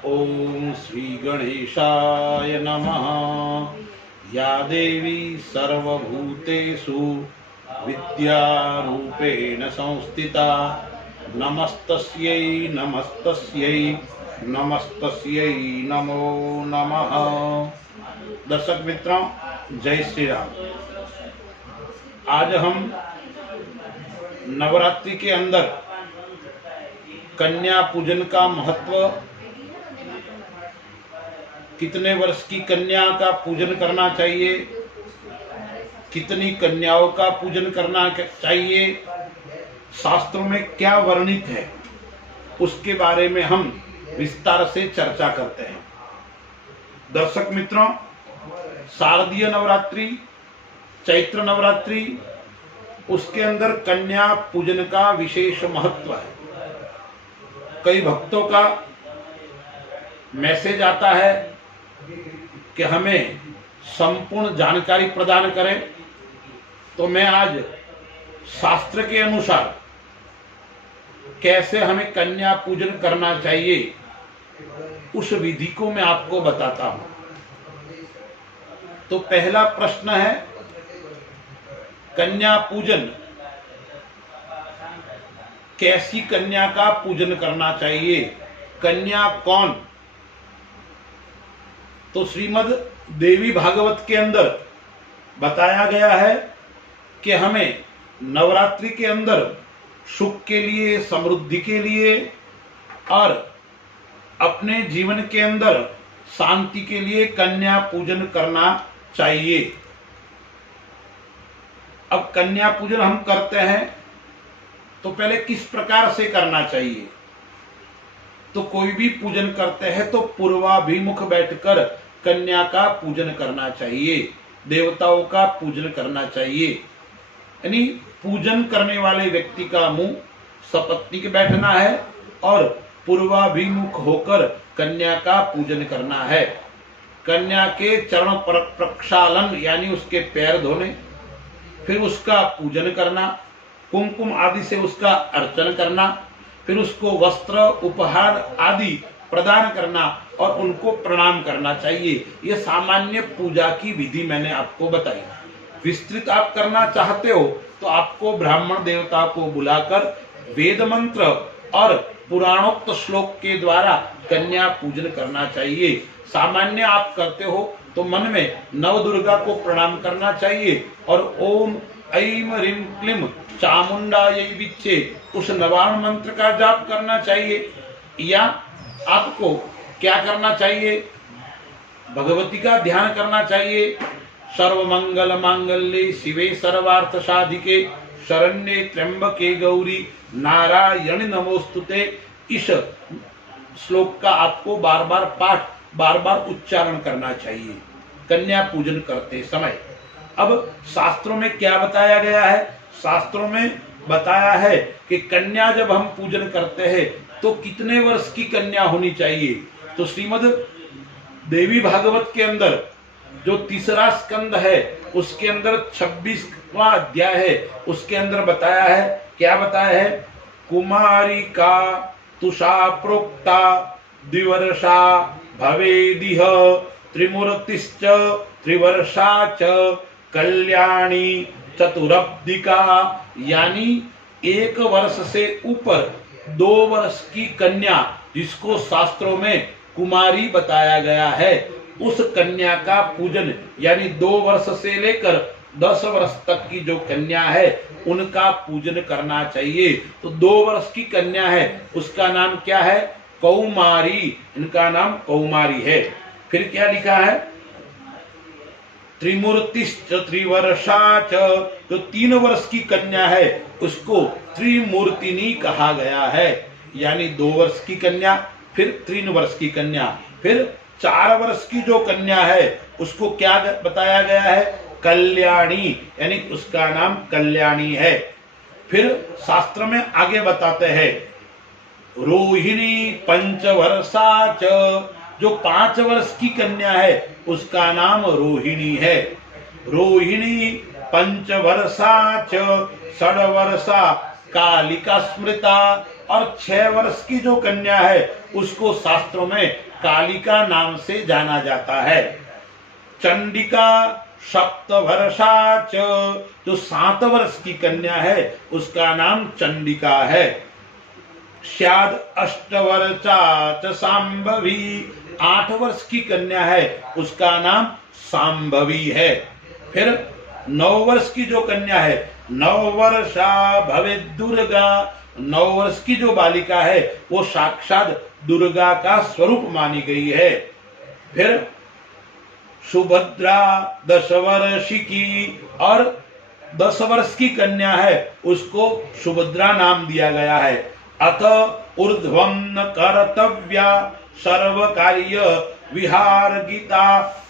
ओम श्री गणेशाय नमः। या देवी सर्वभूतेषु विद्यारूपेण संस्थिता नमस्तस्यै नमस्तस्यै नमस्तस्यै नमो नमः। दर्शक मित्रों, जय श्री राम। आज हम नवरात्रि के अंदर कन्या पूजन का महत्व, कितने वर्ष की कन्या का पूजन करना चाहिए, कितनी कन्याओं का पूजन करना चाहिए, शास्त्रों में क्या वर्णित है, उसके बारे में हम विस्तार से चर्चा करते हैं। दर्शक मित्रों, शारदीय नवरात्रि, चैत्र नवरात्रि, उसके अंदर कन्या पूजन का विशेष महत्व है। कई भक्तों का मैसेज आता है कि हमें संपूर्ण जानकारी प्रदान करें, तो मैं आज शास्त्र के अनुसार कैसे हमें कन्या पूजन करना चाहिए उस विधि को मैं आपको बताता हूं। तो पहला प्रश्न है, कन्या पूजन, कैसी कन्या का पूजन करना चाहिए, कन्या कौन? तो श्रीमद् देवी भागवत के अंदर बताया गया है कि हमें नवरात्रि के अंदर सुख के लिए, समृद्धि के लिए और अपने जीवन के अंदर शांति के लिए कन्या पूजन करना चाहिए। अब कन्या पूजन हम करते हैं तो पहले किस प्रकार से करना चाहिए? तो कोई भी पूजन करते हैं तो पूर्वाभिमुख बैठकर कन्या का पूजन करना चाहिए, देवताओं का पूजन करना चाहिए। यानी पूजन करने वाले व्यक्ति का मुंह सपत्नीक बैठना है और पूर्वाभिमुख होकर कन्या का पूजन करना है। कन्या के चरण प्रक्षालन यानी उसके पैर धोने, फिर उसका पूजन करना, कुमकुम आदि से उसका अर्चन करना, फिर उसको वस्त्र, उपहार आदि प्रदान करना और उनको प्रणाम करना चाहिए। ये सामान्य पूजा की विधि मैंने आपको बताई। विस्तृत आप करना चाहते हो तो आपको ब्राह्मण देवता को बुलाकर वेद मंत्र और पुराणोक्त श्लोक के द्वारा कन्या पूजन करना चाहिए। सामान्य आप करते हो तो मन में नव दुर्गा को प्रणाम करना चाहिए और ओम ऐम ह्रीं क्लीं चामुंडायै विच्चे उस नवारण मंत्र का जाप करना चाहिए। या आपको क्या करना चाहिए? भगवती का ध्यान करना चाहिए। सर्वमंगल मांगल्ये शिवे सर्वार्थ साधिके शरण्ये त्र्यंबके गौरी नारायण नमोस्तुते। इस श्लोक का आपको बार बार पाठ, बार बार उच्चारण करना चाहिए कन्या पूजन करते समय। अब शास्त्रों में क्या बताया गया है? शास्त्रों में बताया है कि कन्या जब हम पूजन करते हैं तो कितने वर्ष की कन्या होनी चाहिए? तो श्रीमद् देवी भागवत के अंदर जो तीसरा स्कंद है उसके अंदर 26वां अध्याय है, उसके अंदर बताया है, क्या बताया है? कुमारी का तुषा प्रोक्ता द्विवर्षा भवेदिह त्रिमूर्तिश्च त्रिवर्षा च कल्याणी चतुरब्धिका। यानी 1 वर्ष से ऊपर 2 वर्ष की कन्या, जिसको शास्त्रों में कुमारी बताया गया है, उस कन्या का पूजन यानी 2 वर्ष से लेकर 10 वर्ष तक की जो कन्या है उनका पूजन करना चाहिए। तो 2 वर्ष की कन्या है, उसका नाम क्या है? कौमारी। इनका नाम कौमारी है। फिर क्या लिखा है? त्रिमूर्तिश्च त्रिवर्षा च, जो 3 वर्ष की कन्या है उसको त्रिमूर्तिनी कहा गया है। यानी 2 वर्ष की कन्या, फिर 3 वर्ष की कन्या, फिर 4 वर्ष की जो कन्या है उसको क्या बताया गया है? कल्याणी। यानी उसका नाम कल्याणी है। फिर शास्त्र में आगे बताते हैं रोहिणी पंचवर्षा च, जो 5 वर्ष की कन्या है उसका नाम रोहिणी है। रोहिणी पंचवर्षा च षड्वर्षा कालिका स्मृता, और 6 वर्ष की जो कन्या है उसको शास्त्रों में कालिका नाम से जाना जाता है। चंडिका सप्तवर्षा च, जो 7 वर्ष की कन्या है उसका नाम चंडिका है। स्याद अष्टवर्षा च सांभवी, 8 वर्ष की कन्या है उसका नाम सांभवी है। फिर 9 वर्ष की जो कन्या है, 9 वर्षा भवेत् दुर्गा, 9 वर्ष की जो बालिका है वो साक्षात दुर्गा का स्वरूप मानी गई है। फिर सुभद्रा 10 वर्ष की, और 10 वर्ष की कन्या है उसको सुभद्रा नाम दिया गया है। अत ऊर्ध्वं न कर्तव्या सर्व कार्य विहार गीता,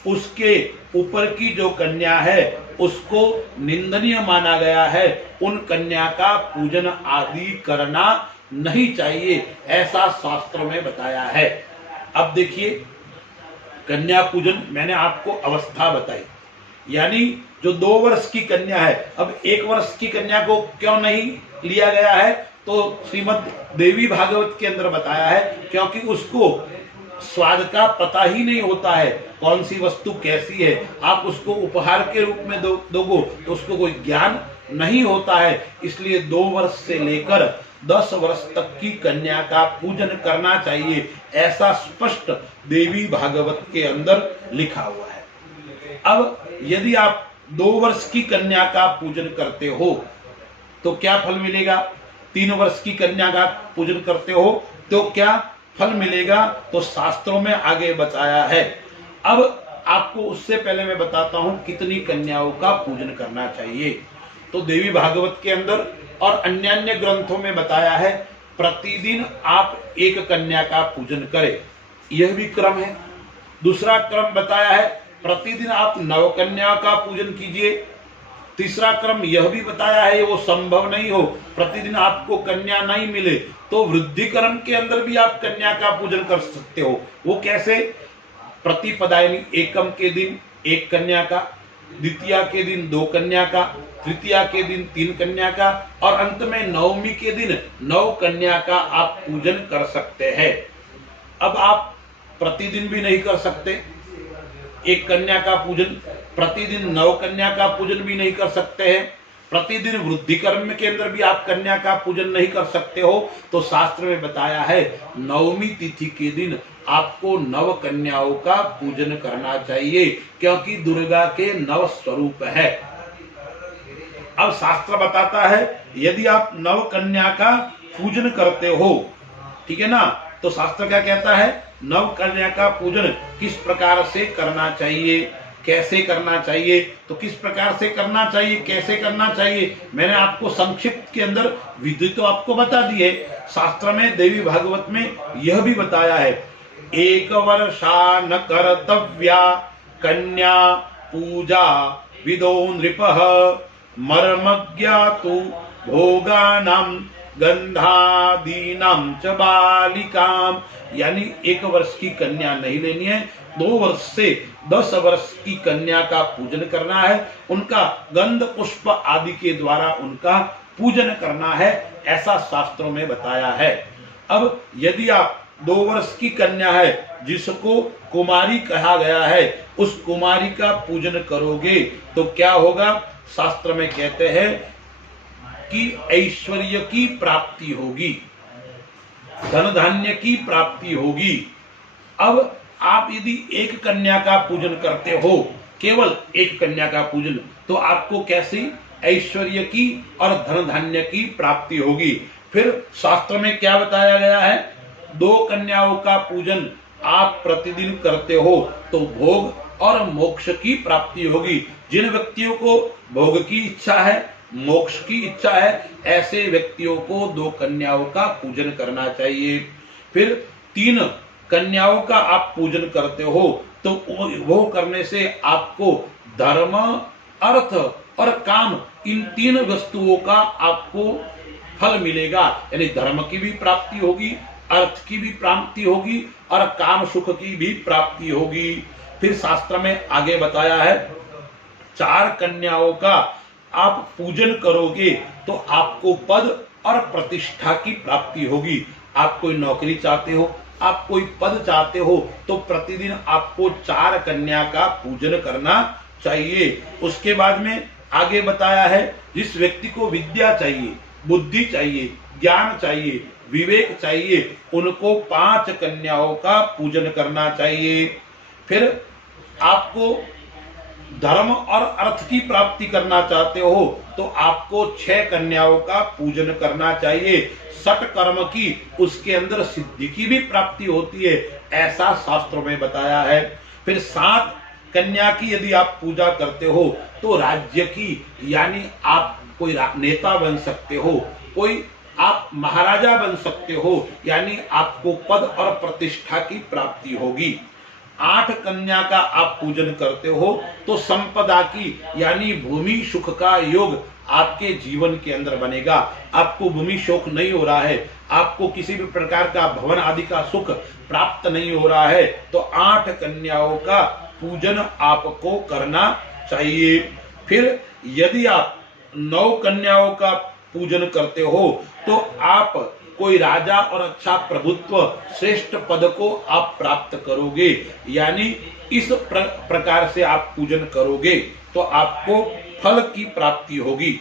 उसके ऊपर की जो कन्या है उसको निंदनीय माना गया है, उन कन्या का पूजन आदि करना नहीं चाहिए, ऐसा शास्त्रों में बताया है। अब देखिए, कन्या पूजन मैंने आपको अवस्था बताई, यानी जो 2 वर्ष की कन्या है। अब 1 वर्ष की कन्या को क्यों नहीं लिया गया है, तो श्रीमद् देवी भागवत के अंदर बताया है, क्योंकि उसको स्वाद का पता ही नहीं होता है, कौन सी वस्तु कैसी है। आप उसको उपहार के रूप में दोगे तो उसको कोई ज्ञान नहीं होता है, इसलिए 2 वर्ष से लेकर 10 वर्ष तक की कन्या का पूजन करना चाहिए, ऐसा स्पष्ट देवी भागवत के अंदर लिखा हुआ है। अब यदि आप 2 वर्ष की कन्या का पूजन करते हो तो क्या फल मिलेगा, 3 वर्ष की कन्या का पूजन करते हो तो क्या फल मिलेगा, तो शास्त्रों में आगे बताया है। अब आपको उससे पहले मैं बताता हूं कितनी कन्याओं का पूजन करना चाहिए। तो देवी भागवत के अंदर और अन्य ग्रंथों में बताया है प्रतिदिन आप 1 कन्या का पूजन करें, यह भी क्रम है। दूसरा क्रम बताया है प्रतिदिन आप 9 कन्या का पूजन कीजिए। तीसरा क्रम यह भी बताया है, वो संभव नहीं हो, प्रतिदिन आपको कन्या नहीं मिले तो वृद्धि क्रम के अंदर भी आप कन्या का पूजन कर सकते हो। वो कैसे, प्रतिपदायनी एकम के दिन 1 कन्या का, द्वितीया के दिन 2 कन्या का, तृतीया के दिन 3 कन्या का, और अंत में नवमी के दिन 9 कन्या का आप पूजन कर सकते हैं। अब आप प्रतिदिन भी नहीं कर सकते 1 कन्या का पूजन, प्रतिदिन 9 कन्या का पूजन भी नहीं कर सकते हैं, प्रतिदिन वृद्धि कर्म के अंदर भी आप कन्या का पूजन नहीं कर सकते हो, तो शास्त्र में बताया है नवमी तिथि के दिन आपको 9 कन्याओं का पूजन करना चाहिए, क्योंकि दुर्गा के 9 स्वरूप है। अब शास्त्र बताता है यदि आप 9 कन्या का पूजन करते हो, ठीक है ना, तो शास्त्र क्या कहता है, 9 कन्या का पूजन किस प्रकार से करना चाहिए, कैसे करना चाहिए। तो किस प्रकार से करना चाहिए, कैसे करना चाहिए, मैंने आपको संक्षिप्त के अंदर विधि तो आपको बता दी है। शास्त्र में देवी भागवत में यह भी बताया है 1 वर्षा न कर्तव्या कन्या पूजा विदो नृपः मर्मज्ञा तु भोगानां गंधादीनां च बालिकाम, यानी 1 वर्ष की कन्या नहीं लेनी है, 2 वर्ष से 10 वर्ष की कन्या का पूजन करना है, उनका गंध पुष्प आदि के द्वारा उनका पूजन करना है, ऐसा शास्त्रों में बताया है। अब यदि आप 2 वर्ष की कन्या है जिसको कुमारी कहा गया है, उस कुमारी का पूजन करोगे तो क्या होगा, शास्त्र में कहते हैं कि ऐश्वर्य की प्राप्ति होगी, धन धान्य की प्राप्ति होगी। अब आप यदि 1 कन्या का पूजन करते हो, केवल 1 कन्या का पूजन, तो आपको कैसी ऐश्वर्य की और धन धान्य की प्राप्ति होगी। फिर शास्त्र में क्या बताया गया है, 2 कन्याओं का पूजन आप प्रतिदिन करते हो तो भोग और मोक्ष की प्राप्ति होगी। जिन व्यक्तियों को भोग की इच्छा है, मोक्ष की इच्छा है, ऐसे व्यक्तियों को 2 कन्याओं का पूजन करना चाहिए। फिर 3 कन्याओं का आप पूजन करते हो तो वो करने से आपको धर्म, अर्थ और काम, इन 3 वस्तुओं का आपको फल मिलेगा, यानी धर्म की भी प्राप्ति होगी, अर्थ की भी प्राप्ति होगी और काम सुख की भी प्राप्ति होगी। फिर शास्त्र में आगे बताया है 4 कन्याओं का आप पूजन करोगे तो आपको पद और प्रतिष्ठा की प्राप्ति होगी। आप कोई नौकरी चाहते हो, आप कोई पद चाहते हो, तो प्रतिदिन आपको 4 कन्या का पूजन करना चाहिए। उसके बाद में आगे बताया है, जिस व्यक्ति को विद्या चाहिए, बुद्धि चाहिए, ज्ञान चाहिए, विवेक चाहिए, उनको 5 कन्याओं का पूजन करना चाहिए। फिर आपको धर्म और अर्थ की प्राप्ति करना चाहते हो तो आपको 6 कन्याओं का पूजन करना चाहिए। 6 कर्म की उसके अंदर सिद्धि की भी प्राप्ति होती है, ऐसा शास्त्रों में बताया है। फिर 7 कन्या की यदि आप पूजा करते हो तो राज्य की, यानी आप कोई नेता बन सकते हो, कोई आप महाराजा बन सकते हो, यानी आपको पद और प्रतिष्ठा की प्राप्ति होगी। 8 कन्या का आप पूजन करते हो तो संपदा की, यानी भूमि सुख का योग आपके जीवन के अंदर बनेगा। आपको भूमि शोक नहीं हो रहा है, आपको किसी भी प्रकार का भवन आदि का सुख प्राप्त नहीं हो रहा है, तो 8 कन्याओं का पूजन आपको करना चाहिए। फिर यदि आप 9 कन्याओं का पूजन करते हो तो आप कोई राजा और अच्छा प्रभुत्व, श्रेष्ठ पद को आप प्राप्त करोगे, यानी इस प्रकार से आप पूजन करोगे तो आपको फल की प्राप्ति होगी।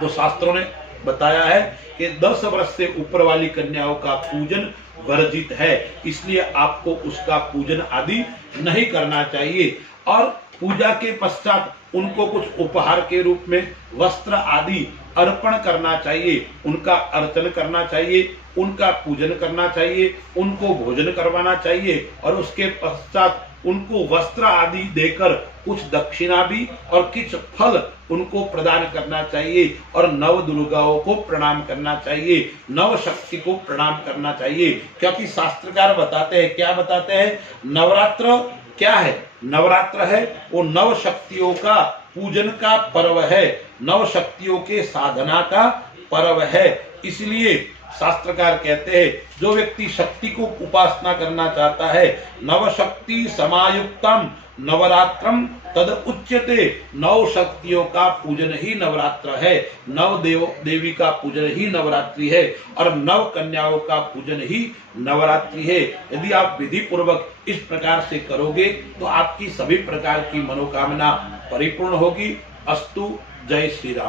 तो शास्त्रों ने बताया है कि 10 वर्ष से ऊपर वाली कन्याओं का पूजन वर्जित है, इसलिए आपको उसका पूजन आदि नहीं करना चाहिए। और पूजा के पश्चात उनको कुछ उपहार के रूप में वस्त्र आदि अर्पण करना चाहिए, उनका अर्चन करना चाहिए, उनका पूजन करना चाहिए, उनको भोजन करवाना चाहिए और उसके पश्चात उनको वस्त्र आदि देकर कुछ दक्षिणा भी और कुछ फल उनको प्रदान करना चाहिए और नव दुर्गाओं को प्रणाम करना चाहिए, नव शक्ति को प्रणाम करना चाहिए। क्योंकि शास्त्रकार बताते हैं, क्या बताते हैं, नवरात्र क्या है? नवरात्र है वो नव शक्तियों का पूजन का पर्व है, नव शक्तियों के साधना का पर्व है। इसलिए शास्त्रकार कहते हैं, जो व्यक्ति शक्ति को उपासना करना चाहता है, नव शक्ति समायुक्तम नवरात्रम तद उच्यते, 9 शक्तियों का पूजन ही नवरात्र है, नव देवी का पूजन ही नवरात्रि है और 9 कन्याओं का पूजन ही नवरात्रि है। यदि आप विधि पूर्वक इस प्रकार से करोगे तो आपकी सभी प्रकार की मनोकामना परिपूर्ण होगी। अस्तु। जय श्री राम।